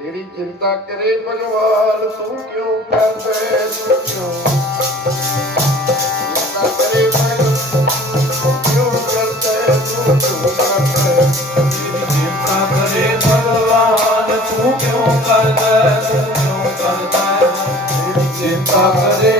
ਤੇਰੀ ਚਿੰਤਾ ਕਰੇ ਭਗਵਾਨ, ਤੂੰ ਕਿਉਂ ਕਰਦੇ ਤੂੰ ਕਿਉਂ ਚਿੰਤਾ ਕਰੇ ਭਗਵਾਨ, ਤੂੰ ਕਿਉਂ ਕਰਦੇ ਤੂੰ ਕਿਉਂ ਕਰਦੇ ਤੇਰੀ ਚਿੰਤਾ ਕਰੇ ਭਗਵਾਨ ਤੂੰ ਕਿਉਂ ਕਰਦਾ ਤੂੰ ਕਿਉਂ ਕਰਦਾ ਤੇਰੀ ਚਿੰਤਾ ਕਰੇ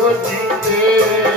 सोचते